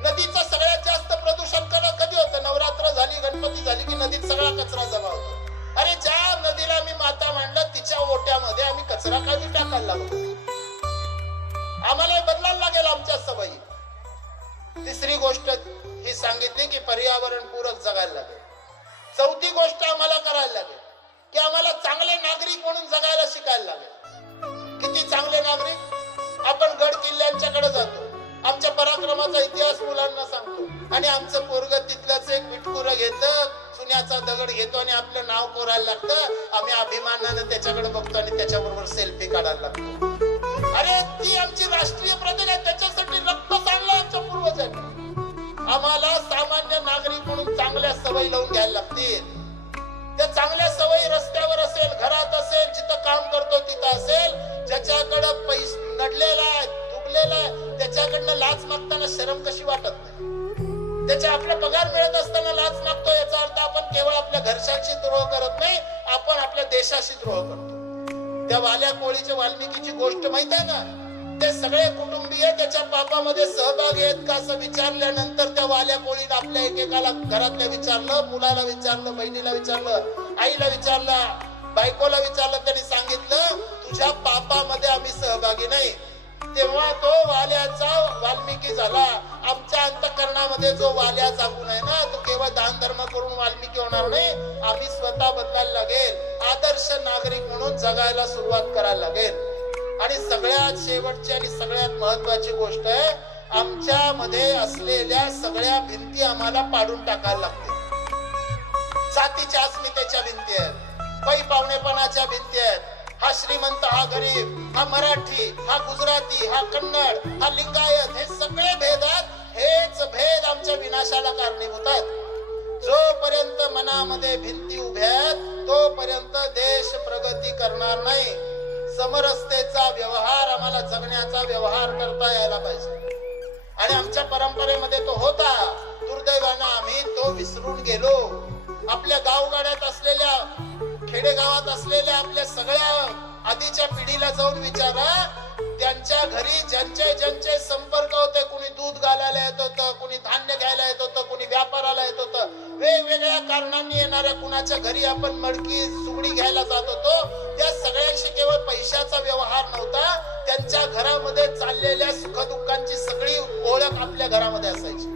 नदीचं सगळ्यात जास्त प्रदूषण कधी होतं? नवरात्र झाली, गणपती झाली की नदीत सगळा कचरा जमा होतो. अरे ज्या नदीला आम्ही माता मांडलं तिच्या ओट्यामध्ये आम्ही कचरा कधी टाकायला लागलो? आम्हाला बदलायला लागेल आमच्या सवयी. तिसरी गोष्ट ही सांगितली की पर्यावरण पूरक जगायला लागेल. चौथी गोष्ट आम्हाला करायला लागेल की आम्हाला चांगले नागरिक म्हणून जगायला शिकायला लागेल. किती चांगले नागरिक? आपण गड किल्ल्यांच्याकडे जातो, आमच्या पराक्रमाचा इतिहास मुलांना सांगतो आणि आमचं पोरग तिथलंच एक विटकुरं घेतं, चुन्याचा दगड घेतो आणि आपलं नाव कोरायला लागतं. आम्ही अभिमानानं त्याच्याकडे बघतो आणि त्याच्याबरोबर सेल्फी काढायला लागतो. अरे ती आमची राष्ट्रीय प्रतीक आहे, त्याच्यासाठी रक्त सांडलं आमच्या पूर्वजांनी. आम्हाला सामान्य नागरिक म्हणून चांगल्या सवयी लावून घ्यायला लागतील. त्या चांगल्या सवयी रस्त्यावर असेल, घरात असेल, जिथं काम करतो तिथं असेल. ज्याच्याकडं पैसे नडलेला आहे, दुखलेला आहे, त्याच्याकडनं लाच मागताना शरम कशी वाटत नाही? त्याच्या आपला पगार मिळत असताना लाच मागतो, याचा अर्थ आपण केवळ आपल्या घरच्यांशी द्रोह करत नाही, आपण आपल्या देशाशी द्रोह करतो. त्या वाल्या कोळीच्या वाल्मिकीची गोष्ट माहित आहे ना? ते सगळे कुटुंबीय त्याच्या पापामध्ये सहभागी आहेत का असं विचारल्यानंतर त्या वाल्या कोळीने आपल्या एकेकाला घरातल्या विचारलं, मुलाला विचारलं, बहिणीला विचारलं, आईला विचारलं, बायकोला विचारलं. त्यांनी सांगितलं तुझ्या पापामध्ये आम्ही सहभागी नाही. तेव्हा तो वाल्याचा वाल्मिकी झाला. आमच्या अंतःकरणामध्ये जो वाल्याचा गुण आहे ना, तो केवळ दान धर्म करून वाल्मिकी होणार नाही. आम्ही स्वतः बदलायला लागेल, आदर्श नागरिक म्हणून जगायला सुरुवात करायला लागेल. आणि सगळ्यात शेवटची आणि सगळ्यात महत्वाची गोष्ट आहे, आमच्यामध्ये असलेल्या सगळ्या भिंती आम्हाला पाडून टाकायला लागतील. जातीच्या अस्मितेच्या भिंती आहेत, पै पावणेपणाच्या भिंती आहेत. हा श्रीमंत, हा गरीब, हा मराठी, हा गुजराती, हा कन्नड, हा लिंगायत, हे सगळे भेद आहेत. हेच भेद आमच्या विनाशाला कारणीभूत आहेत. जोपर्यंत मनामध्ये भिंती उभ्या आहेत तोपर्यंत देश प्रगती करणार नाही. समरसतेचा व्यवहार, आम्हाला जगण्याचा व्यवहार करता यायला पाहिजे. आणि आमच्या परंपरेमध्ये तो होता. दुर्दैवानं आम्ही तो विसरून गेलो. आपल्या गावगाड्यात असलेल्या, खेडेगावात असलेल्या आपल्या सगळ्या आधीच्या पिढीला जाऊन विचारा, त्यांच्या घरी ज्यांचे ज्यांचे संपर्क होते, कुणी दूध घालायला येत होतं, कुणी धान्य घ्यायला येत होतं, कुणी व्यापाराला येत होतं, वेगवेगळ्या कारणांनी येणाऱ्या कुणाच्या घरी आपण मडकी सुगडी घ्यायला जात होतो, त्या सगळ्यांशी केवळ पैशाचा व्यवहार नव्हता. त्यांच्या घरामध्ये चाललेल्या सुखदुःखांची सगळी ओळख आपल्या घरामध्ये असायची.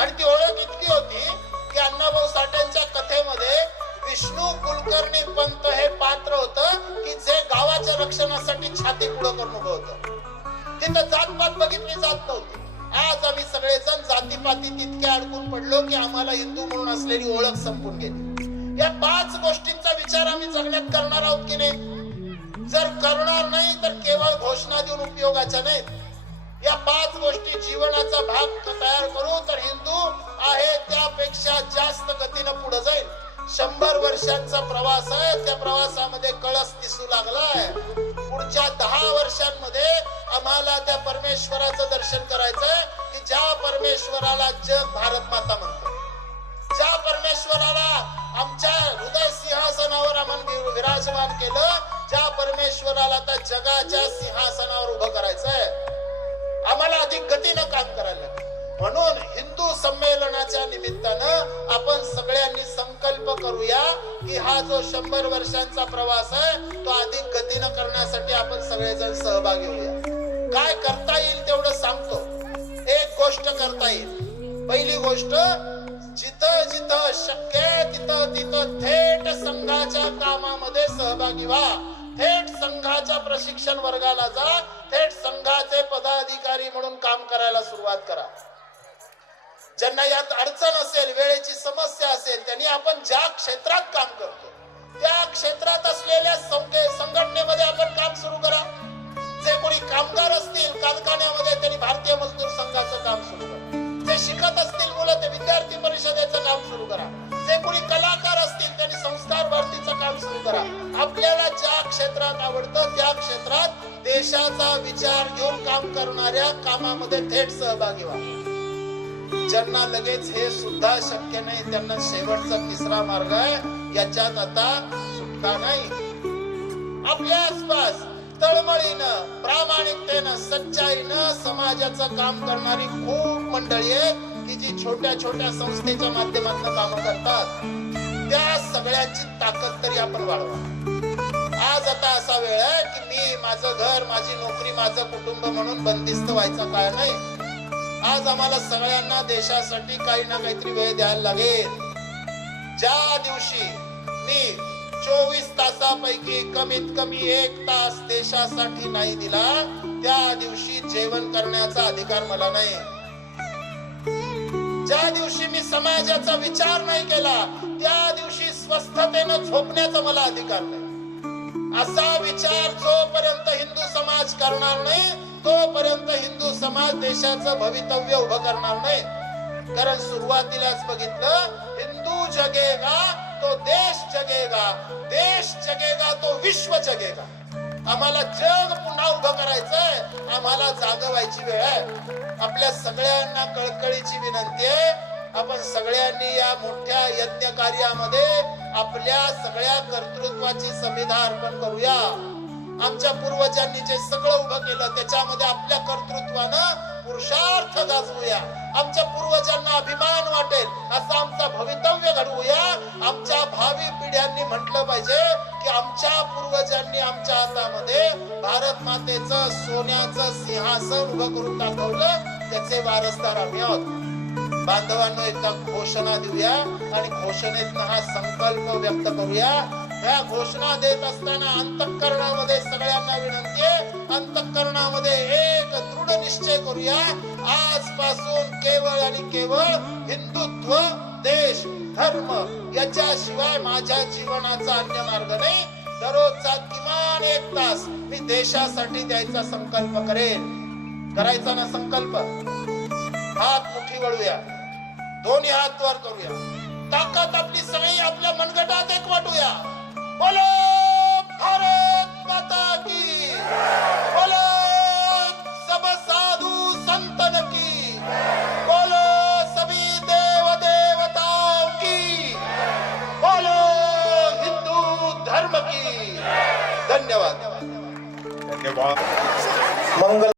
आणि ती ओळख इतकी होती की अण्णाभाऊ साठेंच्या कथेमध्ये विष्णू कुलकर्णी पंत हे पात्र होतं की जे गावाच्या रक्षणासाठी छाती पुढं करून उभं होतं. तिथं जातपात बघितली जात नव्हती. आज आम्ही सगळेजण जातीपाती तितके अडकून पडलो की आम्हाला हिंदू म्हणून असलेली ओळख संपून गेली. या 5 गोष्टींचा विचार आम्ही जगण्यात करणार आहोत की नाही? जर करणार नाही तर केवळ घोषणा देऊन उपयोगाच्या नाहीत. या 5 गोष्टी जीवनाचा भाग तयार करू तर हिंदू आहे त्यापेक्षा जास्त गतीनं पुढे जाईल. 100 वर्षांचा प्रवास आहे, त्या प्रवासामध्ये कळस दिसू लागलाय. पुढच्या 10 वर्षांमध्ये आम्हाला त्या परमेश्वराचं दर्शन करायचंय की ज्या परमेश्वराला जग भारत माता म्हणतो, ज्या परमेश्वराला आमच्या हृदय सिंहासनावर आम्हाला विराजमान केलं, ज्या परमेश्वराला त्या जगाच्या सिंहासनावर उभं करायचंय. आम्हाला अधिक गतीनं काम करायला लागेल. म्हणून हिंदू संमेलनाच्या निमित्तानं आपण सगळ्यांनी संकल्प करूया की हा जो 100 वर्षांचा प्रवास आहे तो अधिक गतीनं करण्यासाठी आपण सगळेजण सहभागी होऊया. काय करता येईल तेवढं सांगतो. एक गोष्ट करता येईल. पहिली गोष्ट, जिथं जिथं शक्य आहे तिथं तिथं थेट संघाच्या कामामध्ये सहभागी व्हा. थेट संघाच्या प्रशिक्षण वर्गाला जा. थेट संघाचे पदाधिकारी म्हणून काम करायला सुरुवात करा. ज्यांना यात अडचण असेल, वेळेची समस्या असेल, त्यांनी आपण ज्या क्षेत्रात काम करतो त्या क्षेत्रात असलेल्या संघटनेमध्ये आपण काम सुरू करा. जे कोणी कामगार असतील कारखान्यामध्ये त्यांनी भारतीय मजदूर संघाचं काम सुरू करा. जे शिकत असतील मुलं ते विद्यार्थी परिषदेचं काम सुरू करा. जे कोणी कलाकार असतील त्यांनी संस्कार भारतीचं काम सुरू करा. आपल्याला ज्या क्षेत्रात आवडतं त्या क्षेत्रात देशाचा विचार घेऊन काम करणाऱ्या कामामध्ये थेट सहभागी व्हा. ज्यांना लगेच हे सुद्धा शक्य नाही त्यांना शेवटचा 3रा मार्ग आहे, याच्यात आता सुटका नाही. आपल्या आसपास तळमळीनं, प्रामाणिकतेनं, सच्चाईनं समाजाचं काम करणारी खूप मंडळी आहेत की जी छोट्या छोट्या संस्थेच्या माध्यमातून काम करतात. त्या सगळ्यांची ताकद तरी आपण वाढवा. आज आता असा वेळ आहे की मी, माझं घर, माझी नोकरी, माझं कुटुंब म्हणून बंदिस्त व्हायचा काळ नाही. आज आम्हाला सगळ्यांना देशासाठी काही ना काहीतरी वेळ द्यायला लागेल. ज्या दिवशी मी 24 तासापैकी कमीत कमी 1 तास देशासाठी नाही दिला त्या दिवशी जेवण करण्याचा अधिकार मला नाही. ज्या दिवशी मी समाजाचा विचार नाही केला त्या दिवशी स्वस्थतेनं झोपण्याचा मला अधिकार नाही. असा विचार जोपर्यंत हिंदू समाज करणार नाही तोपर्यंत हिंदू समाज देशाचं भवितव्य उभं करणार नाही. कारण सुरुवातीलाच बघितलं, हिंदू जगेगा तो देश जगेगा, देश जगेगा तो विश्व जगेगा. आम्हाला जग पुन्हा उभं करायचंय. आम्हाला जाग व्हायची वेळ आहे. आपल्या सगळ्यांना कळकळीची विनंती आहे, आपण सगळ्यांनी या मोठ्या यज्ञ कार्यामध्ये आपल्या सगळ्या कर्तृत्वाची समिधा अर्पण करूया. आमच्या पूर्वजांनी जे सगळं उभं केलं त्याच्यामध्ये आपल्या कर्तृत्वानं पुरुषार्थ गाजवूया. आमच्या पूर्वजांना अभिमान वाटेल असं आमचं भवितव्य घडवूया. आमच्या भावी पिढ्यांनी म्हटलं पाहिजे की आमच्या पूर्वजांनी आमच्या हातामध्ये भारत मातेचं सोन्याचं सिंहासन उभं करून दाखवलं, त्याचे वारसदार आम्ही आहोत. बांधवांनो, एकदा घोषणा देऊया आणि घोषणेतनं हा संकल्प व्यक्त करूया. या घोषणा देत असताना अंतःकरणामध्ये सगळ्यांना विनंती आहे, अंतःकरणामध्ये एक दृढ निश्चय करूया, आजपासून केवळ आणि केवळ हिंदुत्व, देश, धर्म याच्याशिवाय माझ्या जीवनाचा अन्य मार्ग नाही. दररोजचा किमान 1 तास मी देशासाठी द्यायचा संकल्प करेन. करायचा ना संकल्प? हात मुठी वळूया, दोन्ही हात वर करूया, ताकद आपली सगळी आपल्या मनगटात एक वाटूया. बोलो भारत माता की, बोलो सब साधु संतन की, बोलो सभी देव देवताओं की, बोलो हिंदू धर्म की. धन्यवाद. मंगल